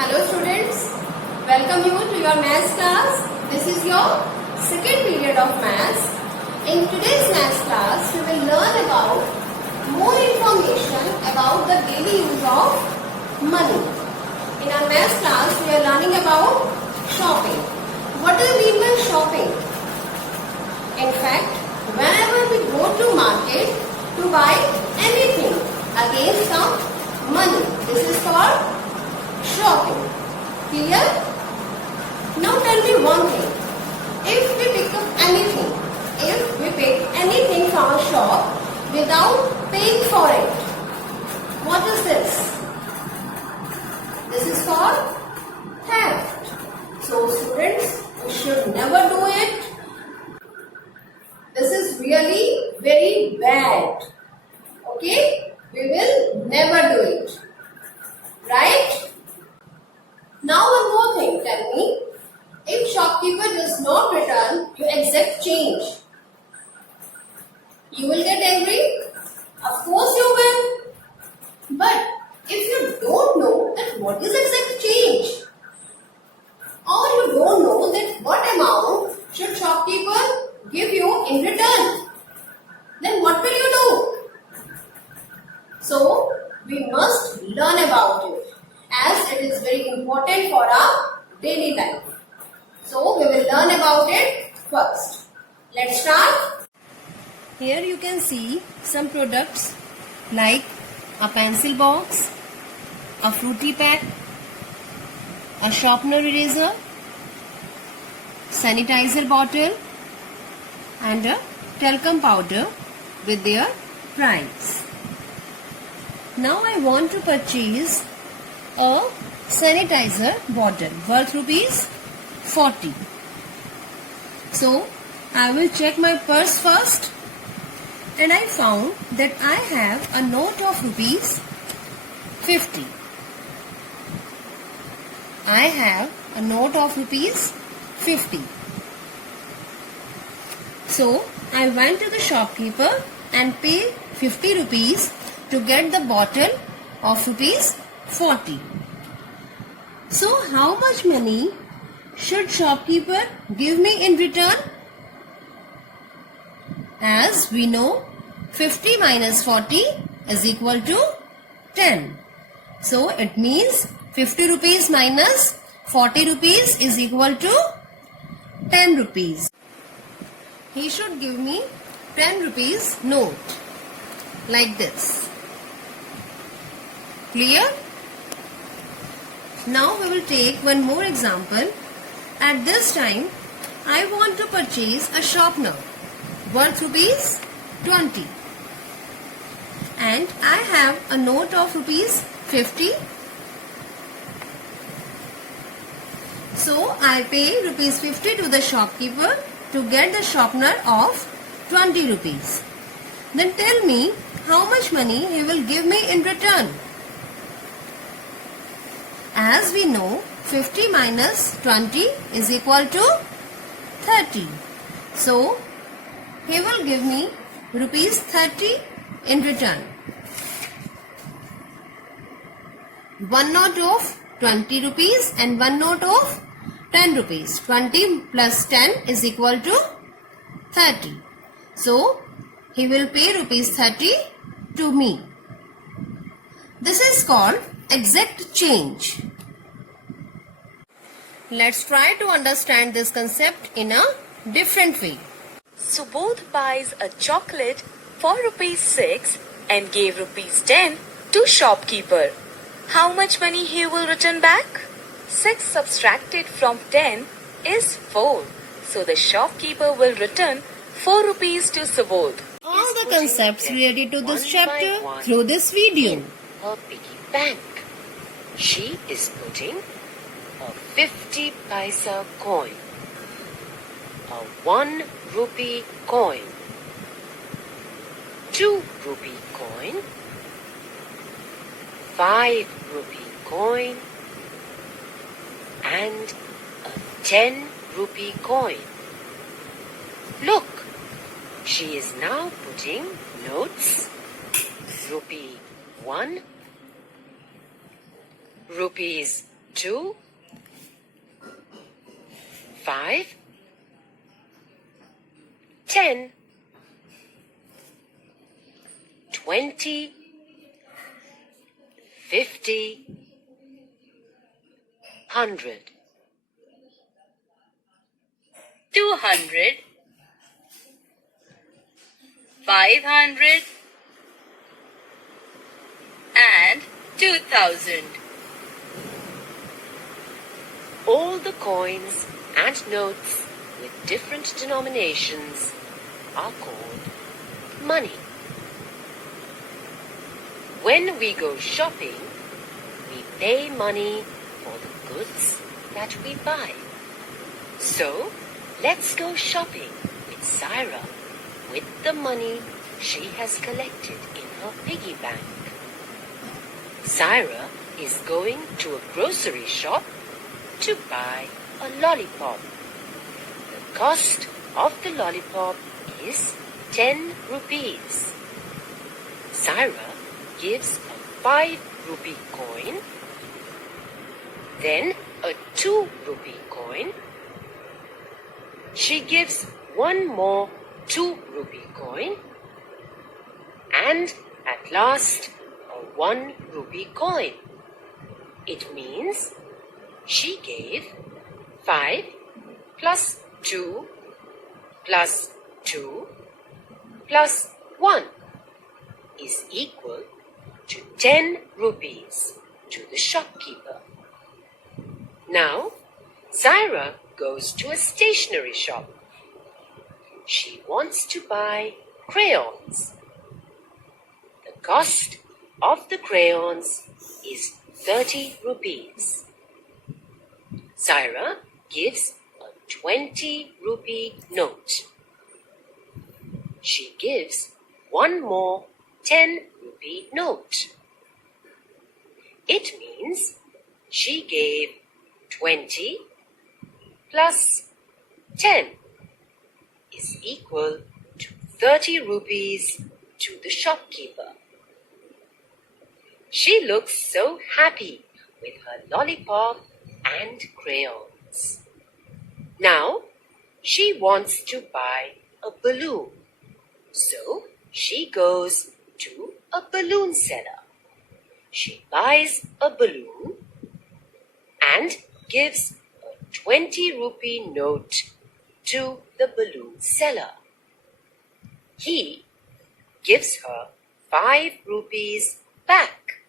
Hello students, welcome you to your maths class. This is your second period of maths. In today's maths class, we will learn about more information about the daily use of money. In our maths class, we are learning about shopping. What do you mean by shopping? In fact, whenever we go to market to buy anything against some money, this is called shopping. Clear? Now tell me one thing. If we pick anything from a shop without paying for it, what is this? This is called theft. So students, we should never do it. This is really very bad. Okay? We will never do it. Right? Now one more thing, tell me, if shopkeeper does not return your exact change, you will get angry? Of course you will. But if you don't know that what is exact change, or you don't know that what amount should shopkeeper give you in return, then what will you do? So, we must learn about it, as it is very important for our daily life. So, we will learn about it first. Let's start. Here you can see some products like a pencil box, a fruity pack, a sharpener eraser, sanitizer bottle and a talcum powder with their price. Now I want to purchase a sanitizer bottle worth rupees 40. So I will check my purse first, and I found that I have a note of rupees 50. I have a note of rupees 50. So I went to the shopkeeper and paid 50 rupees to get the bottle of rupees 40. So how much money should shopkeeper give me in return? As we know, 50 minus 40 is equal to 10. So it means 50 rupees minus 40 rupees is equal to 10 rupees. He should give me 10 rupees note like this. Clear? Now we will take one more example. At this time, I want to purchase a sharpener worth rupees 20. And I have a note of rupees 50. So I pay rupees 50 to the shopkeeper to get the sharpener of 20 rupees. Then tell me how much money he will give me in return. As we know, 50 minus 20 is equal to 30. So, he will give me rupees 30 in return. One note of 20 rupees and one note of 10 rupees. 20 plus 10 is equal to 30. So, he will pay rupees 30 to me. This is called exact change. Let's try to understand this concept in a different way. Subodh buys a chocolate for rupees 6 and gave rupees 10 to shopkeeper. How much money he will return back? 6 subtracted from 10 is 4. So the shopkeeper will return 4 rupees to Subodh. All the concepts related to this chapter through this video. In her piggy bank, she is putting a 50 paisa coin, a 1 rupee coin, 2 rupee coin, 5 rupee coin, and a 10 rupee coin. Look, she is now putting notes, rupee 1, rupees 2, 5, 10, 20, 50, 100, 200, 500 and 2000. All the coins and notes with different denominations are called money. When we go shopping, we pay money for the goods that we buy. So, let's go shopping with Syra with the money she has collected in her piggy bank. Syra is going to a grocery shop to buy a lollipop. The cost of the lollipop is 10 rupees. Syra gives a 5 rupee coin, then a 2 rupee coin. She gives one more 2 rupee coin, and at last a 1 rupee coin. It means she gave 5 plus 2 plus 2 plus 1 is equal to 10 rupees to the shopkeeper. Now, Syra goes to a stationery shop. She wants to buy crayons. The cost of the crayons is 30 rupees. Syra gives a 20 rupee note. She gives one more 10 rupee note. It means she gave 20 plus 10 is equal to 30 rupees to the shopkeeper. She looks so happy with her lollipop and crayons. Now, she wants to buy a balloon. So, she goes to a balloon seller. She buys a balloon and gives a 20 rupee note to the balloon seller. He gives her 5 rupees back.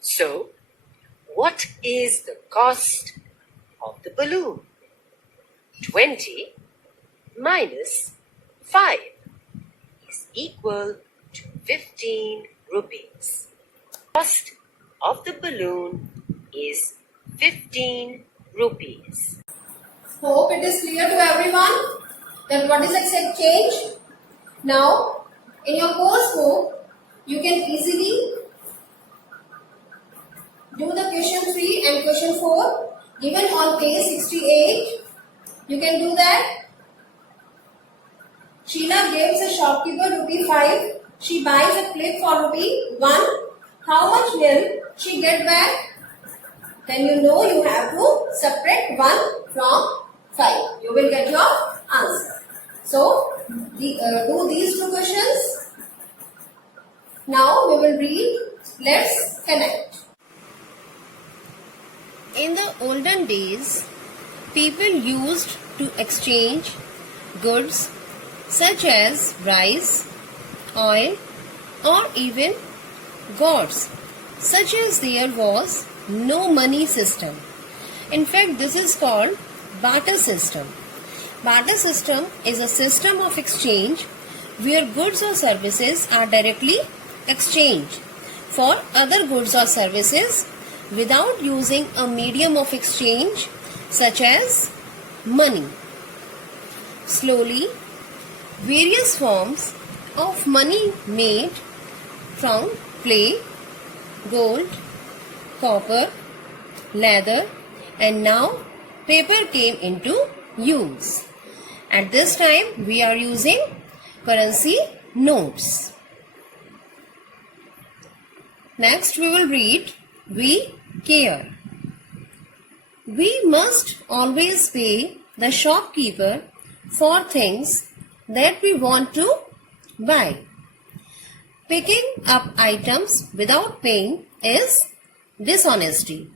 So, what is the cost of the balloon? 20 minus 5 is equal to 15 rupees. Cost of the balloon is 15 rupees. Hope it is clear to everyone that what is exact change. Now, in your course book, you can easily do the question 3 and question 4 given on page 68. You can do that. Sheila gives a shopkeeper rupee 5. She buys a clip for rupee 1. How much will she get back? Then you know you have to subtract 1 from 5. You will get your answer. So, do these two questions. Now we will read. Let's connect. In the olden days, people used to exchange goods such as rice, oil, or even gods, such as there was no money system. In fact, this is called barter system. Barter system is a system of exchange where goods or services are directly exchanged for other goods or services without using a medium of exchange such as money. Slowly, various forms of money made from clay, gold, copper, leather, and now paper came into use. At this time, we are using currency notes. Next, we will read We Care. We must always pay the shopkeeper for things that we want to buy. Picking up items without paying is dishonesty.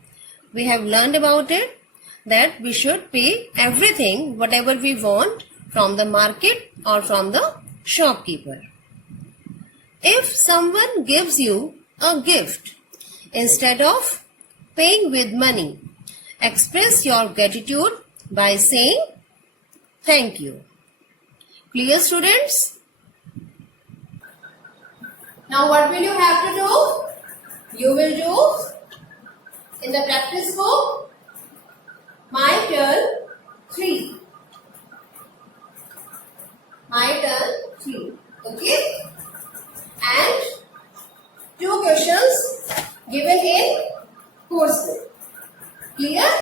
We have learned about it that we should pay everything whatever we want from the market or from the shopkeeper. If someone gives you a gift instead of paying with money, express your gratitude by saying thank you. Clear, students? Now what will you have to do? You will do in the practice book, my turn 3. My turn 3. Okay? And 2 questions given in course book. Clear?